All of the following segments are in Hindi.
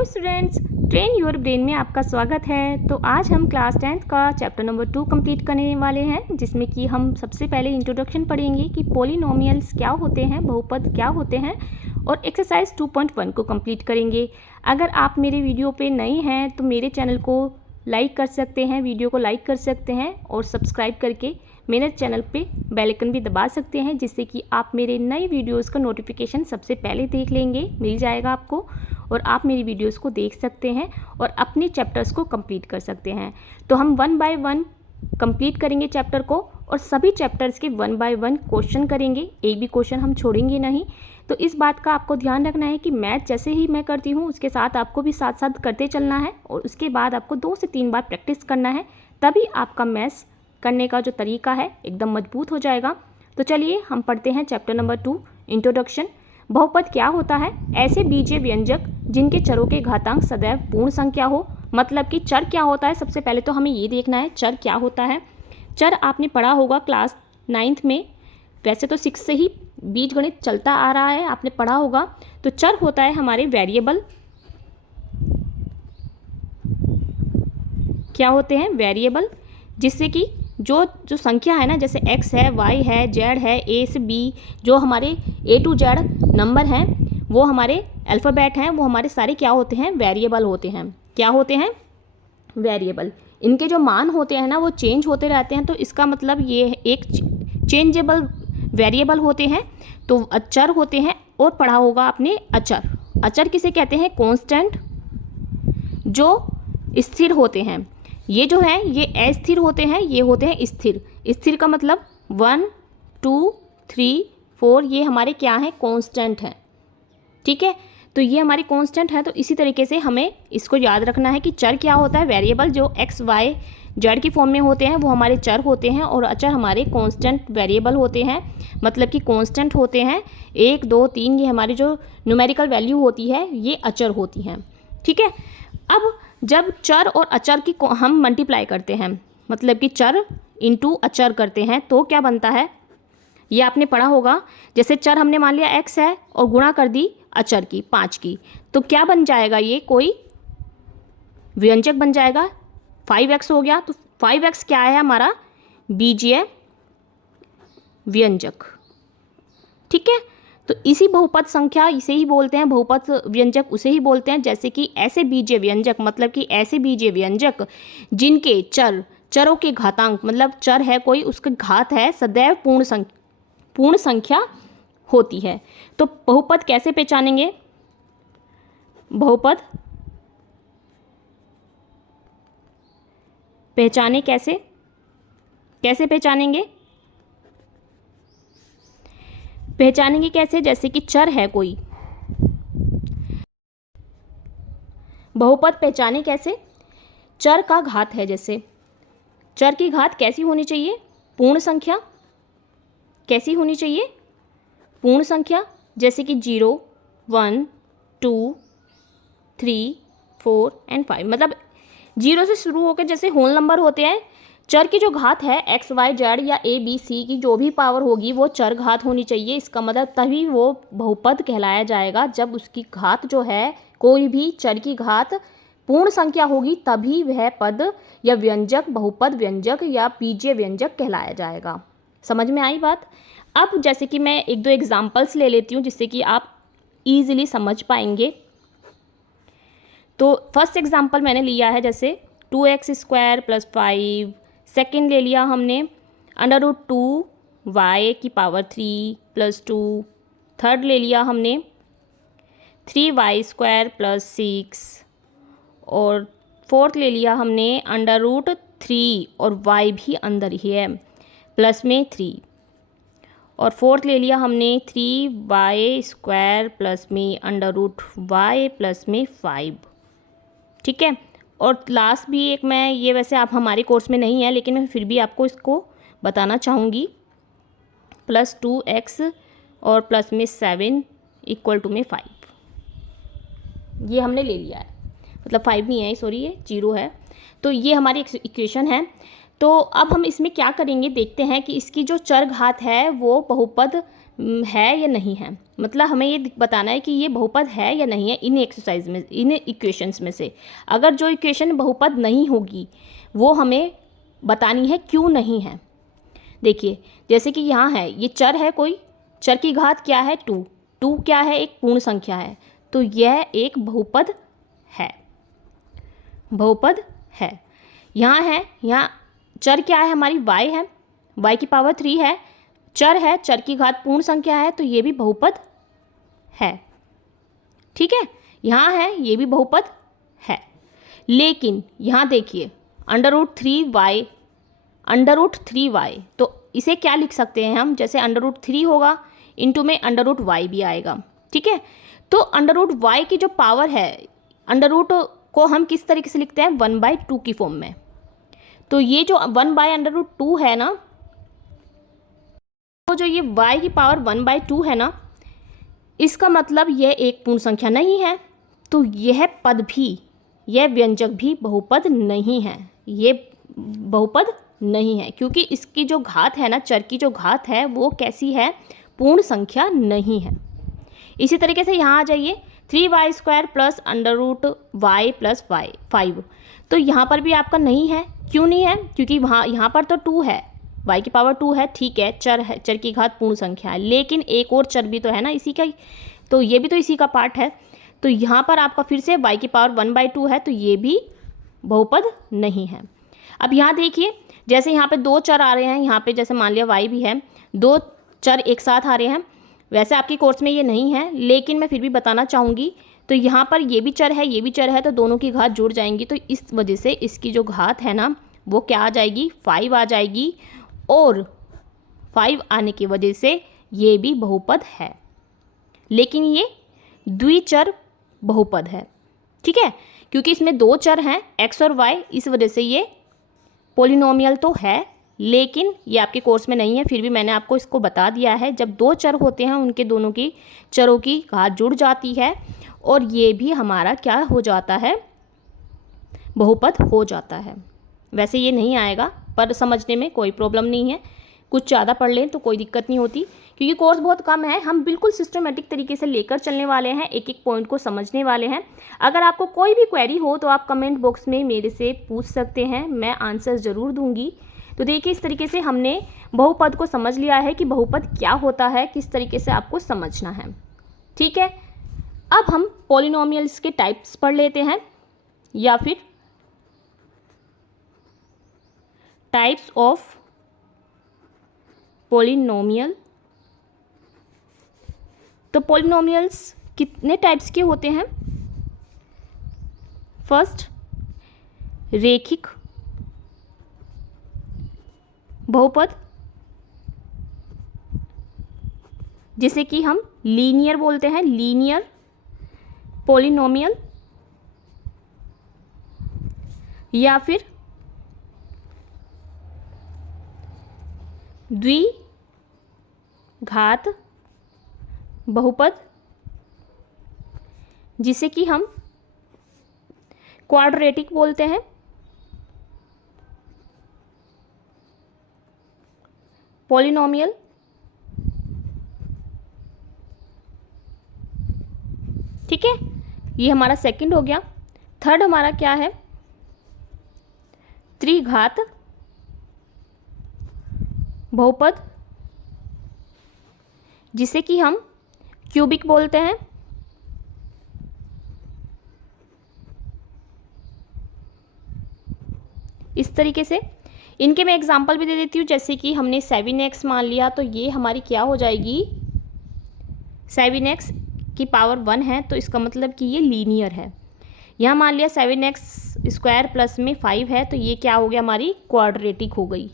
स्टूडेंट्स, ट्रेन योर ब्रेन में आपका स्वागत है। तो आज हम क्लास 10th का चैप्टर नंबर 2 कंप्लीट करने वाले हैं, जिसमें कि हम सबसे पहले इंट्रोडक्शन पढ़ेंगे कि पॉलिनोमियल्स क्या होते हैं, बहुपद क्या होते हैं, और एक्सरसाइज 2.1 को कंप्लीट करेंगे। अगर आप मेरे वीडियो पे नए हैं तो मेरे चैनल को लाइक कर सकते हैं, वीडियो को लाइक कर सकते हैं और सब्सक्राइब करके मेरे चैनल पे बेल आइकन भी दबा सकते हैं, जिससे कि आप मेरे नए वीडियोस का नोटिफिकेशन सबसे पहले देख लेंगे, मिल जाएगा आपको, और आप मेरी वीडियोस को देख सकते हैं और अपने चैप्टर्स को कंप्लीट कर सकते हैं। तो हम 1 बाय 1 कंप्लीट करेंगे चैप्टर को, और सभी चैप्टर्स के 1 बाय 1 क्वेश्चन करेंगे, एक भी क्वेश्चन हम छोड़ेंगे नहीं। तो इस बात का आपको ध्यान रखना है कि मैथ जैसे ही मैं करती हूँ उसके साथ आपको भी साथ साथ करते चलना है, और उसके बाद आपको 2 से 3 बार प्रैक्टिस करना है, तभी आपका मैथ्स करने का जो तरीका है एकदम मजबूत हो जाएगा। तो चलिए हम पढ़ते हैं चैप्टर नंबर 2, इंट्रोडक्शन। बहुपद क्या होता है? ऐसे बीजीय व्यंजक जिनके चरों के घातांक सदैव पूर्ण संख्या हो। मतलब कि चर क्या होता है, सबसे पहले तो हमें ये देखना है चर क्या होता है। चर आपने पढ़ा होगा क्लास 9th में, वैसे तो 6 से ही बीजगणित चलता आ रहा है, आपने पढ़ा होगा। तो चर होता है हमारे वेरिएबल। क्या होते हैं? वेरिएबल, जिससे कि जो संख्या है ना, जैसे x है, y है, z है, a से b, जो हमारे a to z नंबर हैं, वो हमारे अल्फ़ाबेट हैं, वो हमारे सारे क्या होते हैं? वेरिएबल होते हैं। क्या होते हैं? वेरिएबल। इनके जो मान होते हैं ना, वो चेंज होते रहते हैं, तो इसका मतलब ये एक चेंजेबल वेरिएबल होते हैं। तो अचर होते हैं, और पढ़ा होगा आपने अचर। अचर किसे कहते हैं? कांस्टेंट, जो स्थिर होते हैं। ये जो है ये अस्थिर होते हैं, ये होते हैं स्थिर। स्थिर का मतलब 1 2 3 4 ये हमारे क्या हैं? कांस्टेंट हैं। ठीक है, तो ये हमारी कांस्टेंट है। तो इसी तरीके से हमें इसको याद रखना है कि चर क्या होता है? वेरिएबल, जो x y z की फॉर्म में होते हैं वो हमारे चर होते हैं, और अचर हमारे कांस्टेंट वेरिएबल होते हैं, मतलब कि कांस्टेंट होते हैं। 1 2 3 ये हमारी जो न्यूमेरिकल वैल्यू होती है ये अचर होती हैं। ठीक है, अब जब चर और अचर की हम मल्टीप्लाई करते हैं, मतलब कि चर इंटू अचर करते हैं, तो क्या बनता है? ये आपने पढ़ा होगा। जैसे चर हमने मान लिया x है और गुणा कर दी अचर की 5 की, तो क्या बन जाएगा? ये कोई व्यंजक बन जाएगा। 5x हो गया, तो 5x क्या है? हमारा बीजीय व्यंजक। ठीक है, तो इसी बहुपद संख्या इसे ही बोलते हैं, बहुपद व्यंजक उसे ही बोलते हैं। जैसे कि ऐसे बीजीय व्यंजक, मतलब कि ऐसे बीजीय व्यंजक जिनके चरों के घातांक, मतलब चर है कोई, उसका घात है सदैव पूर्ण संख्या होती है। तो बहुपद कैसे पहचानेंगे? बहुपद पहचाने कैसे पहचानेंगे? पहचानेंगे कैसे? जैसे कि चर है कोई, बहुपद पहचाने कैसे? चर का घात है, जैसे चर की घात कैसी होनी चाहिए? पूर्ण संख्या। कैसी होनी चाहिए? पूर्ण संख्या। जैसे कि 0 1 2 3 4 एंड 5, मतलब 0 से शुरू होकर जैसे होल नंबर होते हैं। चर की जो घात है x y z या a b c की जो भी पावर होगी वो चर घात होनी चाहिए। इसका मतलब तभी वो बहुपद कहलाया जाएगा, जब उसकी घात जो है, कोई भी चर की घात पूर्ण संख्या होगी, तभी वह पद या व्यंजक बहुपद व्यंजक या बीजीय व्यंजक कहलाया जाएगा। समझ में आई बात? अब जैसे कि मैं 1-2 एग्जाम्पल्स ले लेती हूँ, जिससे कि आप ईजिली समझ पाएंगे। तो फर्स्ट एग्जाम्पल मैंने लिया है, जैसे 2x² + 5। सेकेंड ले लिया हमने √2y की पावर 3 + 2। थर्ड ले लिया हमने 3y² + 6। और फोर्थ ले लिया हमने √3 और y भी अंदर ही है, प्लस में 3। और फोर्थ ले लिया हमने 3y² प्लस में √y प्लस में 5। ठीक है, और लास्ट भी एक मैं, ये वैसे आप हमारे कोर्स में नहीं है, लेकिन मैं फिर भी आपको इसको बताना चाहूँगी, +2x और प्लस में 7 = में 5। ये हमने ले लिया है, मतलब 5 नहीं है, सॉरी ये 0 है। तो ये हमारी इक्वेशन है। तो अब हम इसमें क्या करेंगे, देखते हैं कि इसकी जो चर घात है वो बहुपद है या नहीं है, मतलब हमें ये बताना है कि ये बहुपद है या नहीं है इन एक्सरसाइज में, इन इक्वेशंस में से। अगर जो इक्वेशन बहुपद नहीं होगी वो हमें बतानी है क्यों नहीं है। देखिए जैसे कि यहाँ है, ये चर है, कोई चर की घात क्या है 2, 2 क्या है, एक पूर्ण संख्या है, तो यह एक बहुपद है, बहुपद है। यहाँ है, यहाँ चर क्या है हमारी y है, y की पावर 3 है, चर है, चर की घात पूर्ण संख्या है, तो ये भी बहुपद है। ठीक है, यहाँ है, ये भी बहुपद है। लेकिन यहाँ देखिए √3y, √3y, तो इसे क्या लिख सकते हैं हम, जैसे √3 होगा इंटू में √y भी आएगा। ठीक है, तो √y की जो पावर है, अंडर को हम किस तरीके से लिखते हैं, 1/2 की फॉर्म में। तो ये जो 1/√2 है ना, तो जो ये y की पावर 1/2 है ना, इसका मतलब यह एक पूर्ण संख्या नहीं है, तो यह पद भी, यह व्यंजक भी बहुपद नहीं है, ये बहुपद नहीं है, क्योंकि इसकी जो घात है ना, चर की जो घात है वो कैसी है, पूर्ण संख्या नहीं है। इसी तरीके से यहाँ आ जाइए 3y² + √y + y 5, तो यहाँ पर भी आपका नहीं है। क्यों नहीं है, क्योंकि वहाँ यहाँ पर तो 2 है, y की पावर 2 है, ठीक है, चर है, चर की घात पूर्ण संख्या है, लेकिन एक और चर भी तो है ना इसी का ही, तो ये भी तो इसी का पार्ट है। तो यहाँ पर आपका फिर से y की पावर 1/2 है, तो ये भी बहुपद नहीं है। अब यहाँ देखिए, जैसे यहाँ पे 2 चर आ रहे हैं, यहाँ पे जैसे मान लिया y भी है, 2 चर एक साथ आ रहे हैं, वैसे आपके कोर्स में ये नहीं है, लेकिन मैं फिर भी बताना चाहूँगी। तो यहाँ पर ये भी चर है, ये भी चर है, तो दोनों की घात जुड़ जाएंगी, तो इस वजह से इसकी जो घात है ना वो क्या आ जाएगी, 5 आ जाएगी, और 5 आने की वजह से ये भी बहुपद है, लेकिन ये द्विचर बहुपद है। ठीक है, क्योंकि इसमें 2 चर हैं x और y, इस वजह से ये पॉलिनोमियल तो है, लेकिन ये आपके कोर्स में नहीं है, फिर भी मैंने आपको इसको बता दिया है। जब 2 चर होते हैं उनके दोनों की चरों की घात जुड़ जाती है, और ये भी हमारा क्या हो जाता है, बहुपद हो जाता है। वैसे ये नहीं आएगा, पर समझने में कोई प्रॉब्लम नहीं है, कुछ ज़्यादा पढ़ लें तो कोई दिक्कत नहीं होती, क्योंकि कोर्स बहुत कम है, हम बिल्कुल सिस्टमेटिक तरीके से लेकर चलने वाले हैं, एक एक पॉइंट को समझने वाले हैं। अगर आपको कोई भी क्वेरी हो तो आप कमेंट बॉक्स में मेरे से पूछ सकते हैं, मैं आंसर ज़रूर दूंगी। तो देखिए, इस तरीके से हमने बहुपद को समझ लिया है कि बहुपद क्या होता है, किस तरीके से आपको समझना है। ठीक है, अब हम पॉलिनोमियल्स के टाइप्स पढ़ लेते हैं, या फिर टाइप्स ऑफ पॉलिनोमियल। तो पॉलिनोमियल्स कितने टाइप्स के होते हैं? फर्स्ट, रेखिक बहुपद, जिसे कि हम लीनियर बोलते हैं, लीनियर पॉलिनोमियल, या फिर द्विघात बहुपद, जिसे कि हम क्वाड्रेटिक बोलते हैं, पॉलिनोमियल, ठीक है, ये हमारा सेकंड हो गया। थर्ड हमारा क्या है? त्रिघात बहुपद, जिसे कि हम क्यूबिक बोलते हैं, इस तरीके से। इनके मैं एग्जांपल भी दे देती हूँ, जैसे कि हमने 7x मान लिया, तो ये हमारी क्या हो जाएगी, 7x की पावर 1 है, तो इसका मतलब कि ये लीनियर है। यहाँ मान लिया 7x² प्लस में 5 है, तो ये क्या हो गया, हमारी क्वाड्रेटिक हो गई।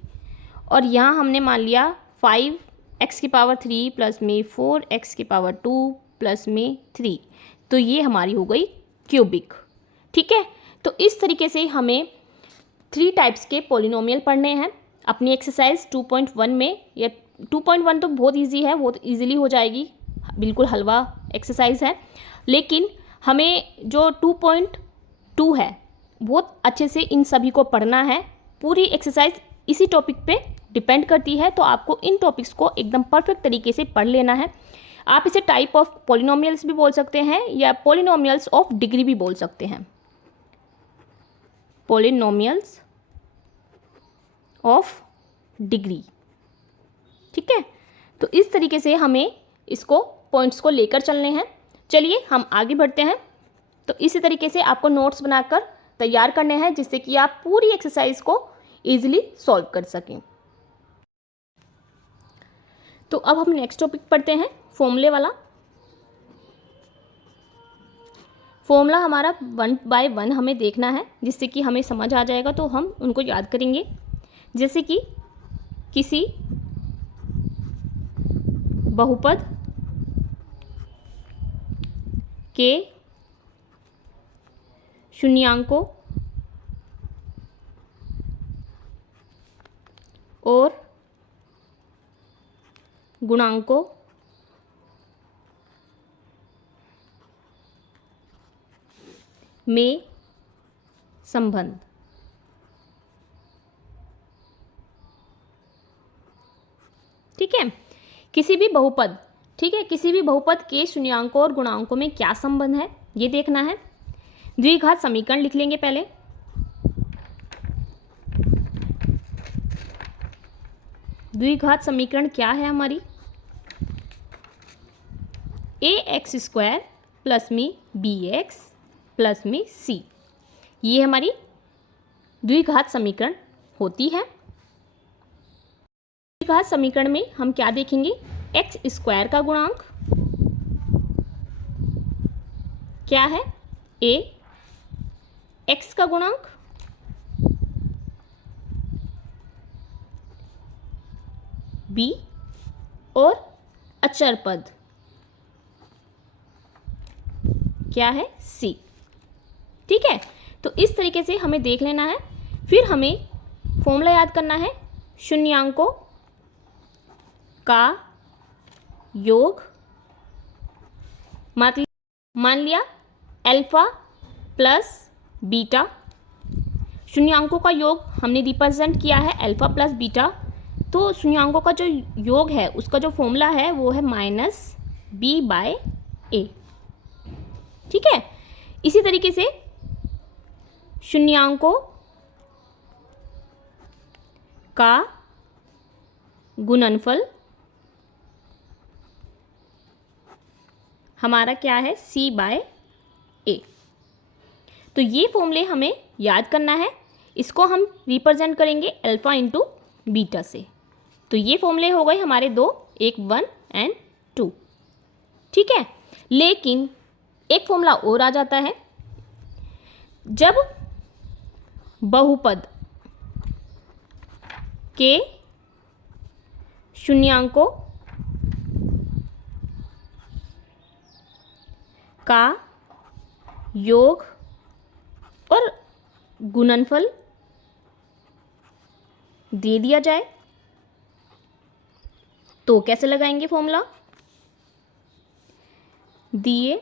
और यहाँ हमने मान लिया 5x की पावर 3 प्लस में 4x की पावर 2 प्लस में 3, तो ये हमारी हो गई क्यूबिक। ठीक है, तो इस तरीके से हमें 3 टाइप्स के पॉलिनोमियल पढ़ने हैं अपनी एक्सरसाइज 2.1 में। या 2.1 तो बहुत इजी है, बहुत इजीली हो जाएगी, बिल्कुल हलवा एक्सरसाइज है। लेकिन हमें जो 2.2 है बहुत अच्छे से इन सभी को पढ़ना है। पूरी एक्सरसाइज इसी टॉपिक पे डिपेंड करती है, तो आपको इन टॉपिक्स को एकदम परफेक्ट तरीके से पढ़ लेना है। आप इसे टाइप ऑफ पॉलिनोमियल्स भी बोल सकते हैं या पॉलिनोमियल्स ऑफ डिग्री भी बोल सकते हैं, पॉलिनोमियल्स ऑफ डिग्री। ठीक है, तो इस तरीके से हमें इसको पॉइंट्स को लेकर चलने हैं। चलिए हम आगे बढ़ते हैं। तो इसी तरीके से आपको नोट्स बनाकर तैयार करने हैं जिससे कि आप पूरी एक्सरसाइज को इजीली सॉल्व कर सकें। तो अब हम नेक्स्ट टॉपिक पढ़ते हैं, फॉर्मूले वाला। फॉर्मूला हमारा 1 by 1 हमें देखना है जिससे कि हमें समझ आ जाएगा, तो हम उनको याद करेंगे। जैसे कि किसी बहुपद के शून्यांकों और गुणांकों में संबंध। ठीक है, किसी भी बहुपद, ठीक है, किसी भी बहुपद के शून्यांकों और गुणांकों में क्या संबंध है ये देखना है। द्विघात समीकरण लिख लेंगे पहले। द्विघात समीकरण क्या है हमारी, ax² प्लस में bx प्लस में c, ये हमारी द्विघात समीकरण होती है। द्विघात समीकरण में हम क्या देखेंगे, x² का गुणांक क्या है, a, x का गुणांक b और अचर पद क्या है, c। ठीक है, तो इस तरीके से हमें देख लेना है। फिर हमें फॉर्मूला याद करना है, शून्यांकों का योग, मान लिया अल्फा प्लस बीटा, शून्यांकों का योग हमने रिप्रेजेंट किया है अल्फा प्लस बीटा, तो शून्यांकों का जो योग है उसका जो फॉर्मूला है वो है -b/a। ठीक है, इसी तरीके से शून्यांकों का गुणनफल हमारा क्या है, c/a। तो ये फॉर्मूले हमें याद करना है, इसको हम रिप्रेजेंट करेंगे अल्फा इंटू बीटा से। तो ये फॉर्मूले हो गए हमारे दो, एक 1 और 2। ठीक है, लेकिन एक फॉर्मूला और आ जाता है, जब बहुपद के शून्यांकों का योग और गुणनफल दे दिया जाए तो कैसे लगाएंगे फॉर्मूला, दिए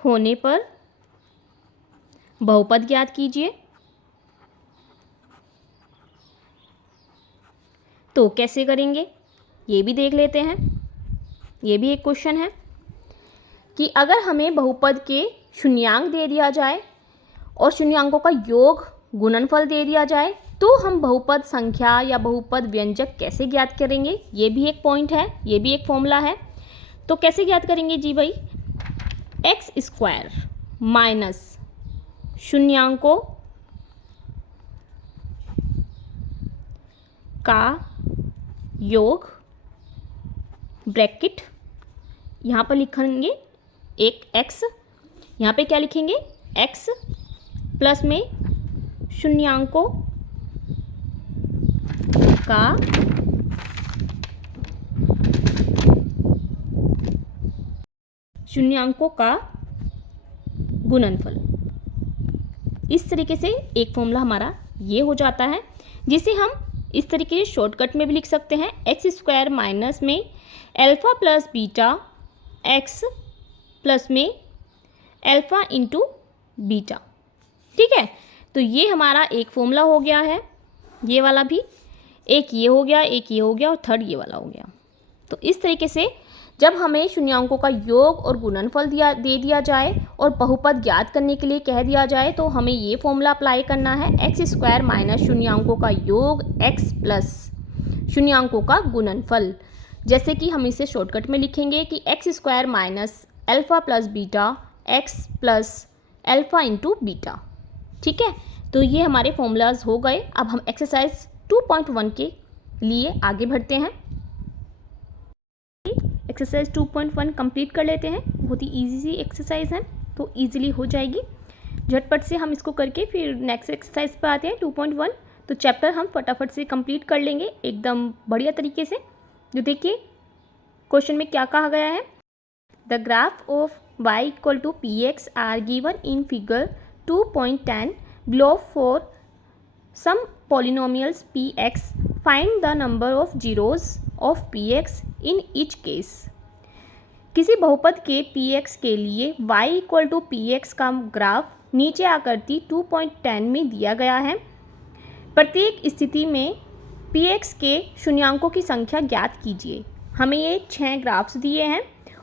होने पर बहुपद ज्ञात कीजिए। तो कैसे करेंगे ये भी देख लेते हैं। ये भी एक क्वेश्चन है कि अगर हमें बहुपद के शून्यांक दे दिया जाए और शून्यांकों का योग गुणनफल दे दिया जाए तो हम बहुपद संख्या या बहुपद व्यंजक कैसे ज्ञात करेंगे, ये भी एक पॉइंट है, ये भी एक फॉर्मूला है। तो कैसे ज्ञात करेंगे जी भाई, x² माइनस शून्यांकों का योग, ब्रैकेट यहाँ पर लिखेंगे एक x, यहाँ पे क्या लिखेंगे x प्लस में शून्यांकों का गुणनफल। इस तरीके से एक फॉर्मूला हमारा ये हो जाता है, जिसे हम इस तरीके से शॉर्टकट में भी लिख सकते हैं, x² माइनस में alpha plus beta x plus में अल्फा इंटू बीटा। ठीक है, तो ये हमारा एक फॉर्मूला हो गया है ये वाला भी, एक ये हो गया, एक ये हो गया और थर्ड ये वाला हो गया। तो इस तरीके से जब हमें शून्यांकों का योग और गुणनफल दे दिया जाए और बहुपद ज्ञात करने के लिए कह दिया जाए तो हमें ये फॉर्मूला अप्लाई करना है, एक्स स्क्वायर माइनस शून्यांकों का योग एक्स प्लस शून्यांकों का गुणनफल। जैसे कि हम इसे शॉर्टकट में लिखेंगे कि x square minus alpha plus beta x plus alpha into beta. ठीक है, तो ये हमारे फॉर्मूलाज हो गए। अब हम एक्सरसाइज 2.1 के लिए आगे बढ़ते हैं। एक्सरसाइज 2.1 कंप्लीट कर लेते हैं। बहुत ही इजी सी एक्सरसाइज है, तो इजीली हो जाएगी। झटपट से हम इसको करके फिर नेक्स्ट एक्सरसाइज पर आते हैं 2.1। तो चैप्टर हम फटाफट से कंप्लीट कर लेंगे एकदम बढ़िया तरीके से। जो देखिए क्वेश्चन में क्या कहा गया है, the graph of y equal to P x are given in figure 2.10 below for some polynomials px, find the number of zeros of px in each case। किसी बहुपद के px के लिए y equal to P x का ग्राफ नीचे आकृति 2.10 में दिया गया है। प्रत्येक स्थिति में px के शून्यांकों की संख्या ज्ञात कीजिए। हमें ये 6 ग्राफ्स दिए हैं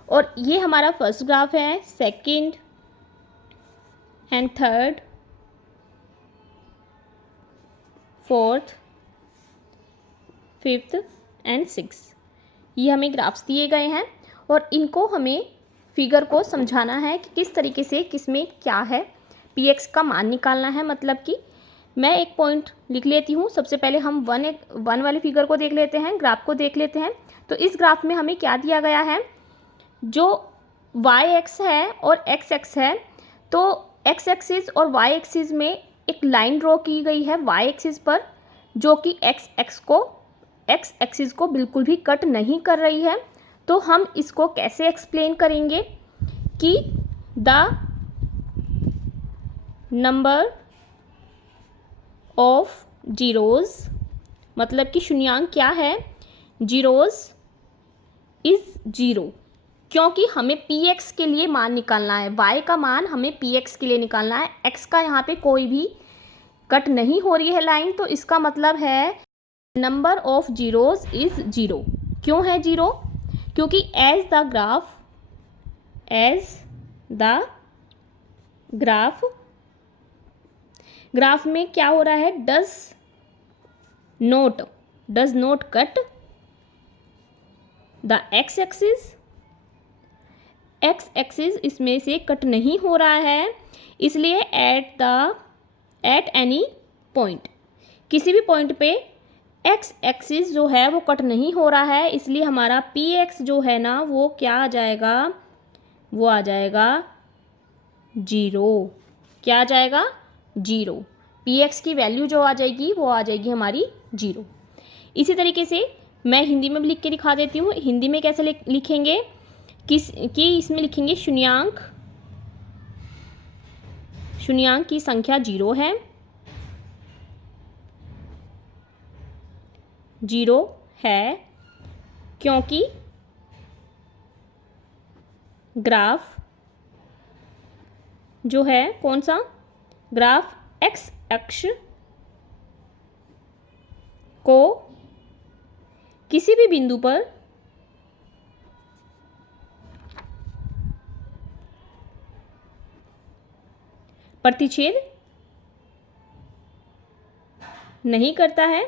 और ये हमारा फर्स्ट ग्राफ है, second and third, fourth, fifth and six, ये हमें ग्राफ्स दिए गए हैं और इनको हमें फिगर को समझाना है कि किस तरीके से किसमें क्या है, px का मान निकालना है। मतलब कि मैं एक पॉइंट लिख लेती हूँ। सबसे पहले हम वन वाले फिगर को देख लेते हैं, ग्राफ को देख लेते हैं। तो इस ग्राफ में हमें क्या दिया गया है, जो y एक्स है और x एक्स है, तो x एक्सिस और y एक्सिस में एक लाइन ड्रॉ की गई है y एक्सिस पर, जो कि x एक्सिस को बिल्कुल भी कट नहीं कर रही है। तो हम इसको कैसे एक्सप्लेन करेंगे कि द नंबर ऑफ जीरोज़, मतलब कि शून्यांक क्या है, जीरोज़ इज़ जीरो, क्योंकि हमें px के लिए मान निकालना है। y का मान हमें px के लिए निकालना है। x का यहाँ पे कोई भी कट नहीं हो रही है लाइन, तो इसका मतलब है number of zeros is zero. क्यों है जीरो? क्योंकि एज द ग्राफ में क्या हो रहा है, does note cut the x axis इसमें से कट नहीं हो रहा है। इसलिए एट एनी पॉइंट, किसी भी पॉइंट पे एक्स एक्सिस जो है वो कट नहीं हो रहा है, इसलिए हमारा पी एक्स जो है ना वो क्या आ जाएगा, वो आ जाएगा जीरो। क्या आ जाएगा? जीरो। पी एक्स की वैल्यू जो आ जाएगी वो आ जाएगी हमारी जीरो। इसी तरीके से मैं हिंदी में भी लिख के दिखा देती हूँ। हिंदी में कैसे लिखेंगे कि इसमें लिखेंगे शून्यांक की संख्या जीरो है, जीरो है क्योंकि ग्राफ जो है, कौन सा ग्राफ, एक्स अक्ष को किसी भी बिंदु पर प्रतिच्छेद नहीं करता है,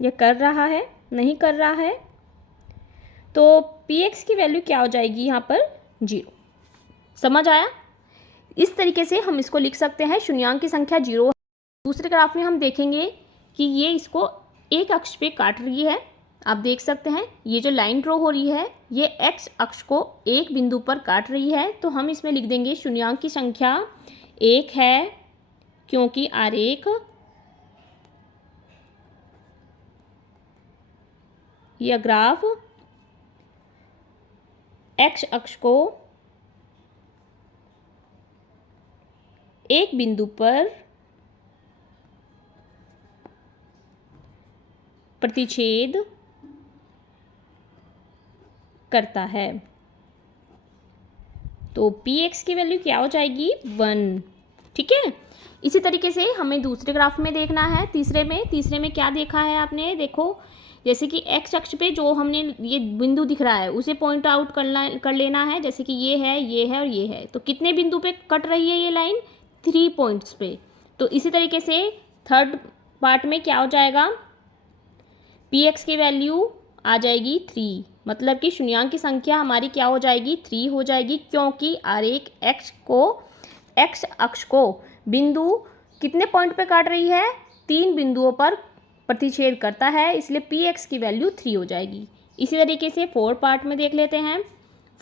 या कर रहा है, नहीं कर रहा है। तो px की वैल्यू क्या हो जाएगी यहाँ पर, जीरो। समझ आया? इस तरीके से हम इसको लिख सकते हैं, शून्यांक की संख्या जीरो है। दूसरे ग्राफ में हम देखेंगे कि ये इसको एक अक्ष पे काट रही है। आप देख सकते हैं ये जो लाइन ड्रॉ हो रही है ये x अक्ष को एक बिंदु पर काट रही है। तो हम इसमें लिख देंगे शून्यांक की संख्या एक है क्योंकि आरेख यह ग्राफ x अक्ष को एक बिंदु पर प्रतिच्छेद करता है। तो px की वैल्यू क्या हो जाएगी, 1। ठीक है। इसी तरीके से हमें दूसरे ग्राफ में देखना है, तीसरे में क्या देखा है आपने, देखो जैसे कि एक्स अक्ष पे जो हमने ये बिंदु दिख रहा है उसे पॉइंट आउट कर लेना है, जैसे कि ये है और ये है। तो कितने बिंदु पे कट रही है ये लाइन, 3 पॉइंट्स पे। तो इसी तरीके से थर्ड पार्ट में क्या हो जाएगा, पी एक्स की वैल्यू आ जाएगी 3, मतलब कि शून्यांक की संख्या हमारी क्या हो जाएगी, 3 हो जाएगी, क्योंकि आरेख एक्स अक्ष को बिंदु कितने पॉइंट पे काट रही है, 3 बिंदुओं पर प्रतिच्छेद करता है, इसलिए पी एक्स की वैल्यू 3 हो जाएगी। इसी तरीके से 4 पार्ट में देख लेते हैं।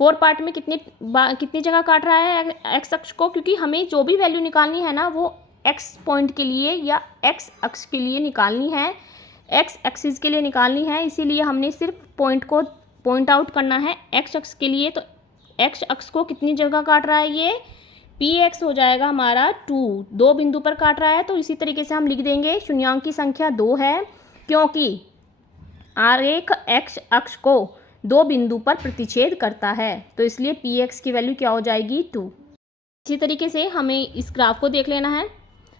4 पार्ट में कितनी जगह काट रहा है एक्स अक्ष को, क्योंकि हमें जो भी वैल्यू निकालनी है ना वो एक्स पॉइंट के लिए या एक्स अक्ष के लिए निकालनी है, एक्स एक्सिस के लिए निकालनी है, इसीलिए हमने सिर्फ पॉइंट को पॉइंट आउट करना है एक्स अक्ष के लिए। तो एक्स अक्ष को कितनी जगह काट रहा है ये, पी एक्स हो जाएगा हमारा 2 बिंदु पर काट रहा है। तो इसी तरीके से हम लिख देंगे शून्यांक की संख्या 2 है, क्योंकि आरेख एक्स अक्ष को 2 बिंदु पर प्रतिच्छेद करता है, तो इसलिए पी एक्स की वैल्यू क्या हो जाएगी, 2। इसी तरीके से हमें इस ग्राफ को देख लेना है।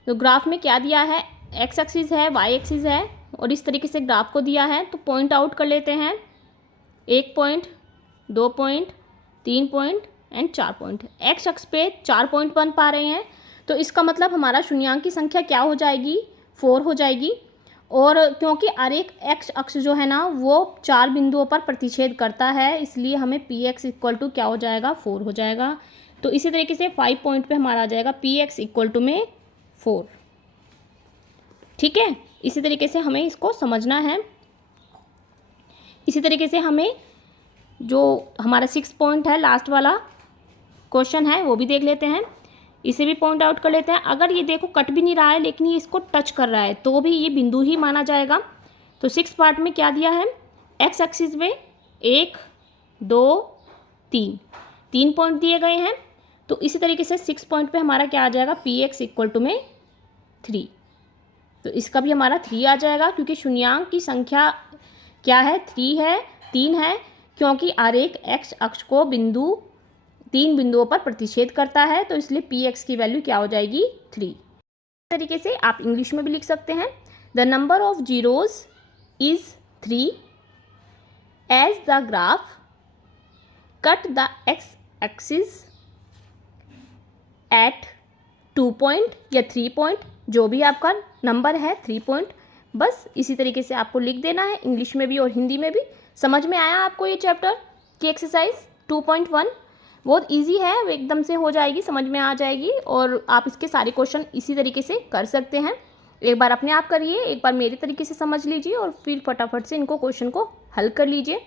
तो ग्राफ में क्या दिया है, एक्स एक्सिस है, वाई एक्सिस है, और इस तरीके से ग्राफ को दिया है। तो पॉइंट आउट कर लेते हैं, 1 point, 2 point, 3 point and 4 point. X अक्ष पे 4 पॉइंट बन पा रहे हैं, तो इसका मतलब हमारा शून्यांक की संख्या क्या हो जाएगी, 4 हो जाएगी। और क्योंकि आरेख एक्स अक्ष जो है ना वो 4 बिंदुओं पर प्रतिच्छेद करता है, इसलिए हमें पी एक्स इक्वल टू क्या हो जाएगा, 4 हो जाएगा। तो इसी तरीके से 5 पॉइंट पे हमारा आ जाएगा पी एक्स इक्वल टू में 4। ठीक है, इसी तरीके से हमें इसको समझना है। इसी तरीके से हमें जो हमारा 6 पॉइंट है, लास्ट वाला क्वेश्चन है, वो भी देख लेते हैं। इसे भी पॉइंट आउट कर लेते हैं। अगर ये देखो कट भी नहीं रहा है लेकिन ये इसको टच कर रहा है तो भी ये बिंदु ही माना जाएगा। तो 6 पार्ट में क्या दिया है, एक्स एक्सिस में 1 2 3 पॉइंट दिए गए हैं। तो इसी तरीके से 6 पॉइंट पे हमारा क्या आ जाएगा, पी एक्स इक्वल टू में 3। तो इसका भी हमारा 3 आ जाएगा, क्योंकि शून्यांक की संख्या क्या है, 3 है, क्योंकि आरेख एक्स अक्ष को 3 बिंदुओं पर प्रतिच्छेद करता है, तो इसलिए पी एक्स की वैल्यू क्या हो जाएगी, 3। इस तरीके से आप इंग्लिश में भी लिख सकते हैं, the number of zeros is 3 as the graph cut the x axis at 2 point या 3 पॉइंट, जो भी आपका नंबर है 3 पॉइंट। बस इसी तरीके से आपको लिख देना है, इंग्लिश में भी और हिंदी में भी। समझ में आया आपको ये चैप्टर की एक्सरसाइज 2.1? बहुत इजी है, वो एकदम से हो जाएगी, समझ में आ जाएगी, और आप इसके सारे क्वेश्चन इसी तरीके से कर सकते हैं। एक बार अपने आप करिए, एक बार मेरे तरीके से समझ लीजिए, और फिर फटाफट से इनको क्वेश्चन को हल कर लीजिए।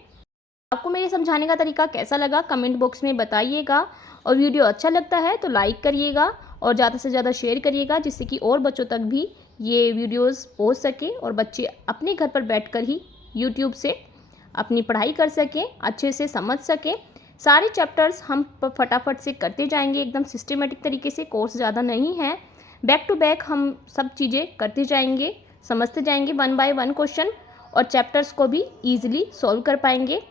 आपको मेरे समझाने का तरीका कैसा लगा कमेंट बॉक्स में बताइएगा, और वीडियो अच्छा लगता है तो लाइक करिएगा और ज़्यादा से ज़्यादा शेयर करिएगा, जिससे कि और बच्चों तक भी ये वीडियोस पहुंच सके और बच्चे अपने घर पर बैठकर ही यूट्यूब से अपनी पढ़ाई कर सकें, अच्छे से समझ सकें। सारे चैप्टर्स हम फटाफट से करते जाएंगे, एकदम सिस्टमेटिक तरीके से, कोर्स ज़्यादा नहीं है, बैक टू बैक हम सब चीज़ें करते जाएंगे, समझते जाएंगे 1 बाय 1 क्वेश्चन, और चैप्टर्स को भी ईजिली सॉल्व कर पाएंगे।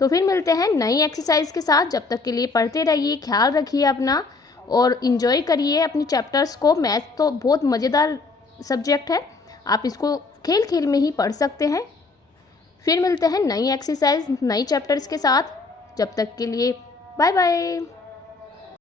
तो फिर मिलते हैं नई एक्सरसाइज के साथ। जब तक के लिए पढ़ते रहिए, ख्याल रखिए अपना, और इन्जॉय करिए अपने चैप्टर्स को। मैथ तो बहुत मज़ेदार सब्जेक्ट है, आप इसको खेल खेल में ही पढ़ सकते हैं। फिर मिलते हैं नई एक्सरसाइज नई चैप्टर्स के साथ। जब तक के लिए बाय बाय।